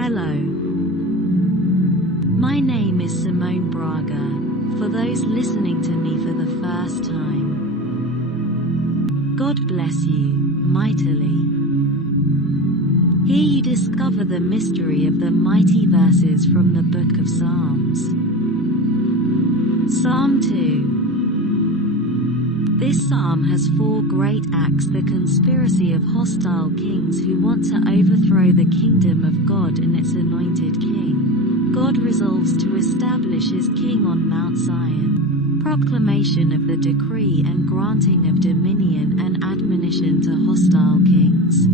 Hello. My name is Simone Braga, for those listening to me for the first time. God bless you, mightily. Here you discover the mystery of the mighty verses from the book of Psalms. Psalm 2. This psalm has 4 great acts: the conspiracy of hostile kings who want to overthrow the kingdom of God and its anointed king. God resolves to establish his king on Mount Zion. Proclamation of the decree and granting of dominion and admonition to hostile kings.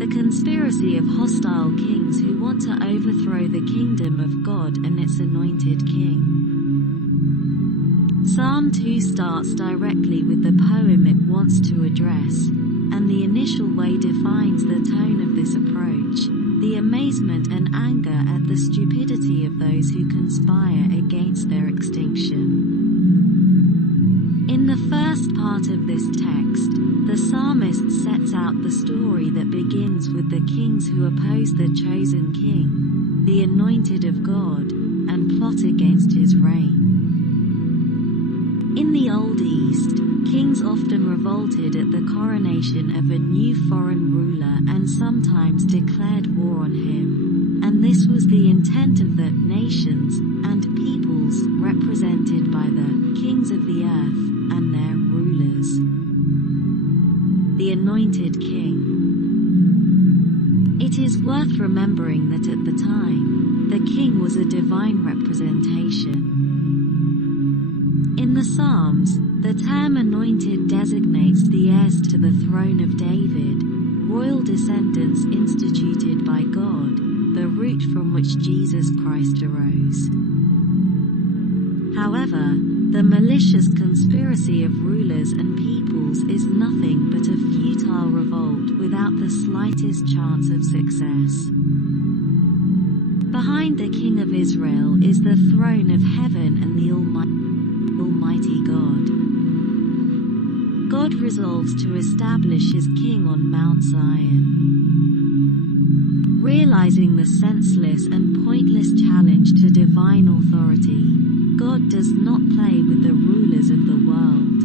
The conspiracy of hostile kings who want to overthrow the kingdom of God and its anointed king. Psalm 2 starts directly with the poem it wants to address, and the initial way defines the tone of this approach: the amazement and anger at the stupidity of those who conspire against their extinction. In the first part of this text, the psalmist sets out the story that begins with the kings who oppose the chosen king, the anointed of God, and plot against his reign. In the Old East, kings often revolted at the coronation of a new foreign ruler and sometimes declared war on him, and this was the intent of the nations and peoples represented by the kings of the earth and their rulers. The anointed king. It is worth remembering that at the time, the king was a divine representation. In the Psalms, the term anointed designates the heirs to the throne of David, royal descendants instituted by God, the root from which Jesus Christ arose. However, the malicious conspiracy of rulers and peoples is nothing but a futile revolt without the slightest chance of success. Behind the King of Israel is the throne of heaven and the Almighty God. God resolves to establish his king on Mount Zion. Realizing the senseless and pointless challenge to divine authority, God does not play with the rulers of the world.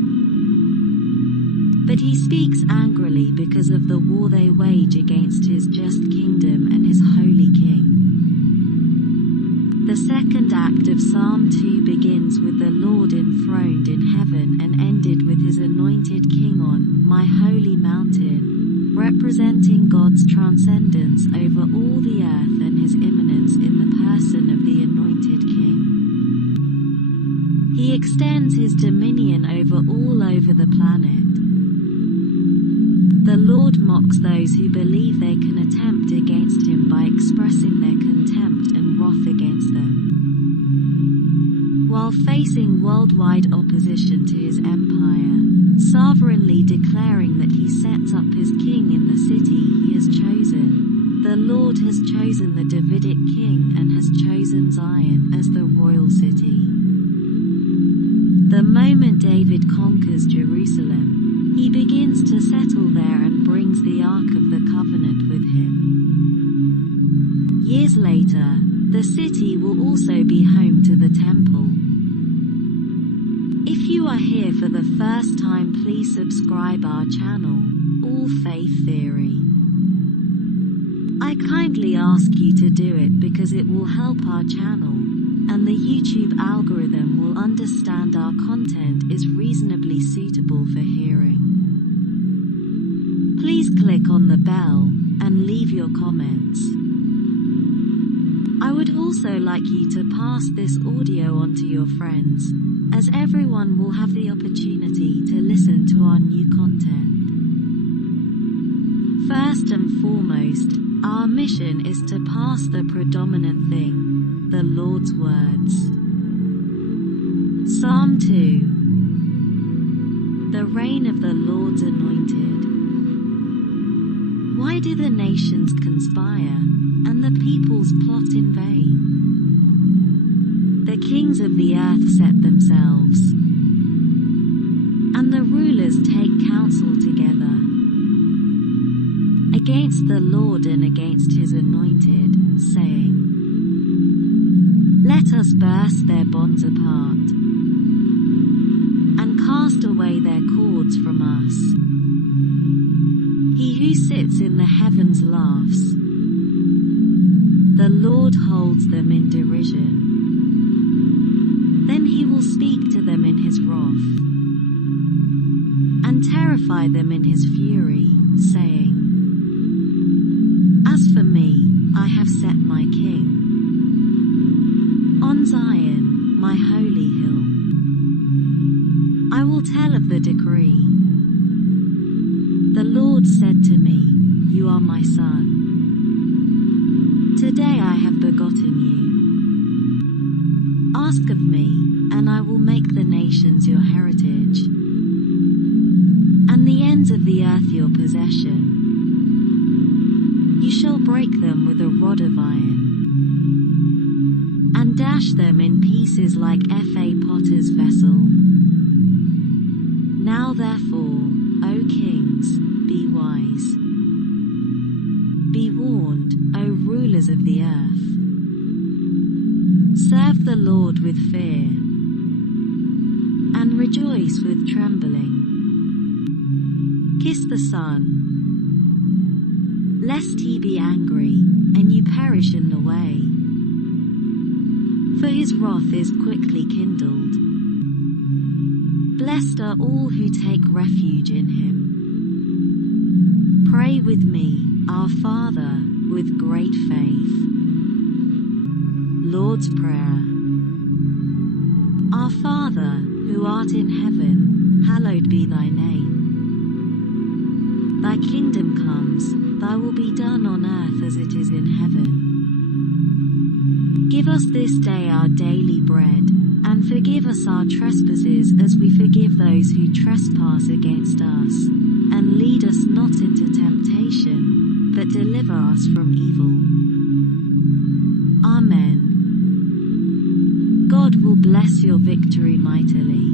But he speaks angrily because of the war they wage against his just kingdom and his holy king. The second act of Psalm 2 begins with the Lord enthroned in heaven and ended with his anointed king on my holy mountain, representing God's transcendence over all the earth and his immanence in the person of the anointed king. He extends his dominion over the planet. The Lord mocks those who believe they can attempt against him by expressing their contempt and wrath against them. While facing worldwide opposition to his empire, sovereignly declaring that he sets up his king in the city he has chosen, the Lord has chosen the Davidic king and has chosen Zion as the royal city. The moment David conquers Jerusalem, he begins to settle there and brings the Ark of the Covenant with him. Years later, the city will also be home to the temple. If you are here for the first time, please subscribe our channel, All Faith Theory. I kindly ask you to do it because it will help our channel, and the YouTube algorithm will understand our content is reasonably suitable for hearing. Please click on the bell and leave your comments. I would also like you to pass this audio on to your friends, as everyone will have the opportunity to listen to our new content. First and foremost, our mission is to pass the predominant thing, the Lord's words. Psalm 2. The reign of the Lord's anointed. Why do the nations conspire, and the peoples plot in vain? The kings of the earth set themselves, and the rulers take counsel together against the Lord and against his anointed, saying, Let us burst their bonds apart, and cast away their cords from us. He who sits in the heavens laughs. The Lord holds them in derision. Then he will speak to them in his wrath, and terrify them in his fury, saying, As for me, I have set my king on Zion, my holy hill. I will tell of the decree. The Lord said to me, You are my son. Today I have begotten you. Ask of me, and I will make the nations your heritage, and the ends of the earth your possession. You shall break them with a rod of iron, and dash them in pieces like a potter's vessel. Now therefore, O kings, be wise. Be warned, O rulers of the earth. Serve the Lord with fear, and rejoice with trembling. Kiss the Son, lest he be angry, and you perish in the way. For his wrath is quickly kindled. Blessed are all who take refuge in him. Pray with me, Our Father, with great faith. Lord's Prayer. Our Father, who art in heaven, hallowed be thy name. Thy kingdom comes, thy will be done on earth as it is in heaven. Give us this day our daily bread, and forgive us our trespasses as we forgive those who trespass against us. And lead us not into temptation, but deliver us from evil. Amen. God will bless your victory mightily.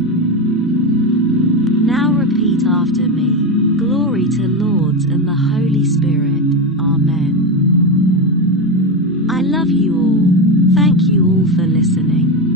Now repeat after me, Glory to Lord and the Holy Spirit. Amen. I love you all. Thank you all for listening.